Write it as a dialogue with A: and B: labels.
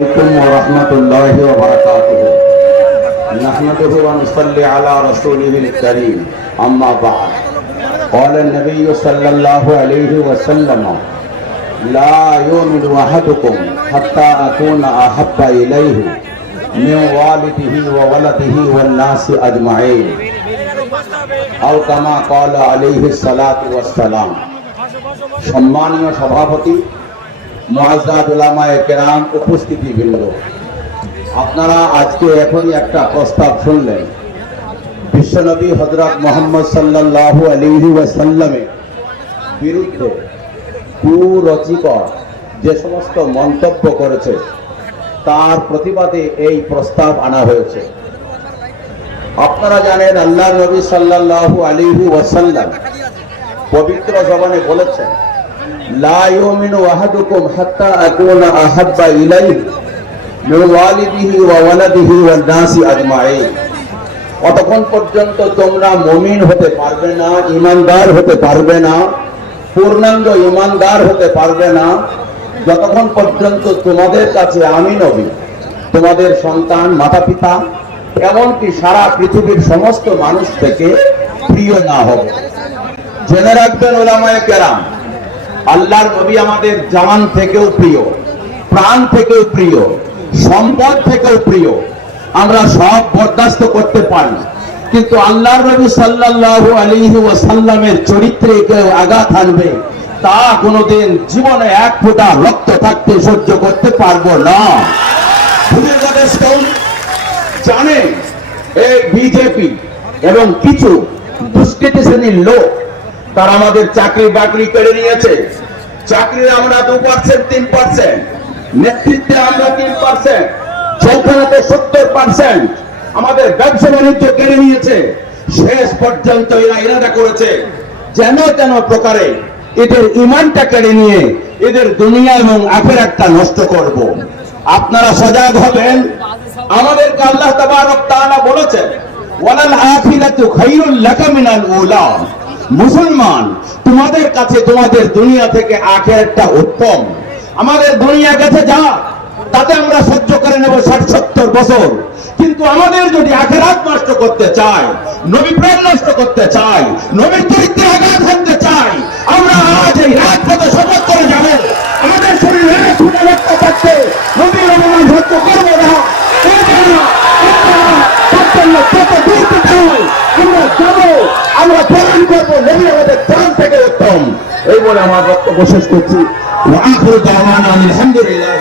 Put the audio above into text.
A: عليكم ورحمة الله وبركاته نحمده ونصلي على رسوله الكريم أما بعد قال النبي صلى الله عليه وسلم لا يؤمن أحدكم حتى أكون أحب إليه من والده وولده والناس أجمعين أو كما قال عليه الصلاة والسلام সম্মানীয় সভাপতি কেরাম উপস্থিতিবৃন্দ আপনারা আজকে এখনই একটা প্রস্তাব শুনলেন। বিশ্বনবী হজরত মোহাম্মদ সাল্লাল্লাহু আলাইহি ওয়াসাল্লামের বিরুদ্ধে কুরচিকর যে সমস্ত মন্তব্য করেছে, তার প্রতিবাদে এই প্রস্তাব আনা হয়েছে। আপনারা জানেন আল্লাহ নবী সাল্লাল্লাহু আলাইহি ওয়াসাল্লাম পবিত্র জবানে বলেছেন মিন ইমানদার হতে পারবে না, পূর্ণাঙ্গ ইমানদার হতে পারবে না, যতক্ষণ পর্যন্ত তোমাদের কাছে আমি নবী, তোমাদের সন্তান মাতা পিতা এমনকি সারা পৃথিবীর সমস্ত মানুষ থেকে প্রিয় না হবে। জেনে রাখবেন ওলামায়ে কেরাম আল্লাহর নবী আমাদের জামান থেকেও প্রিয়, প্রাণ থেকেও প্রিয়, সম্পদ থেকেও প্রিয়। আমরা সব বরদাস্ত করতে পারি কিন্তু আল্লাহর নবী সাল্লাল্লাহু আলাইহি ওয়াসাল্লামের চরিত্রে কেউ আঘাত আনবে তা কোনোদিন জীবনে এক ফোঁটা রক্ত থাকতে সহ্য করতে পারব না। জানে? এই বিজেপি এবং কিছু দুষ্কৃতি শ্রেণির লোক তারা আমাদের চাকরি বাকরি কেড়ে নিয়েছে। চাকরির আমরা দু পার্সেন্ট তিন পার্সেন্ট নেতৃত্বে আমরা তিন পার্সেন্ট চৌখানাতে সত্তর পার্সেন্ট আমাদের ব্যবসা বাণিজ্য কেড়ে নিয়েছে। শেষ পর্যন্ত এরা ইরাদা করেছে যেন তেন প্রকারে এদের ইমানটা কেড়ে নিয়ে এদের দুনিয়া এবং আখেরাতটা নষ্ট করব। আপনারা সজাগ হবেন। আমাদেরকে আল্লাহ তাবারক তাআলা বলেছেন, ওয়ালাল আখিরাতু খায়রুল লাকা মিনাল উলা। মুসলমান, তোমাদের কাছে তোমাদের দুনিয়া থেকে আখেরাতটা উত্তম। আমাদের দুনিয়া গেছে যা, তাতে আমরা সহ্য করে নেব ষাট সত্তর বছর। কিন্তু আমাদের যদি আখেরাত নষ্ট করতে চাই নবী প্রেম নষ্ট করতে চাই নবীর চরিত্রে আঘাত হানতে চাই আমরা আজ এই রাজপথে শপথ করে যাব আমাদের শরীরে ছুটে রক্ত পাচ্ছে নবীর অবমান সহ্য করব না করব না, করব না। তার জন্য যত দূর যেতে হয়, আমরা যাব করব নবী আমাদের প্রাণ থেকে উত্তম এই বলে আমার বক্তব্য শেষ করছি। আলহামদুলিল্লাহ।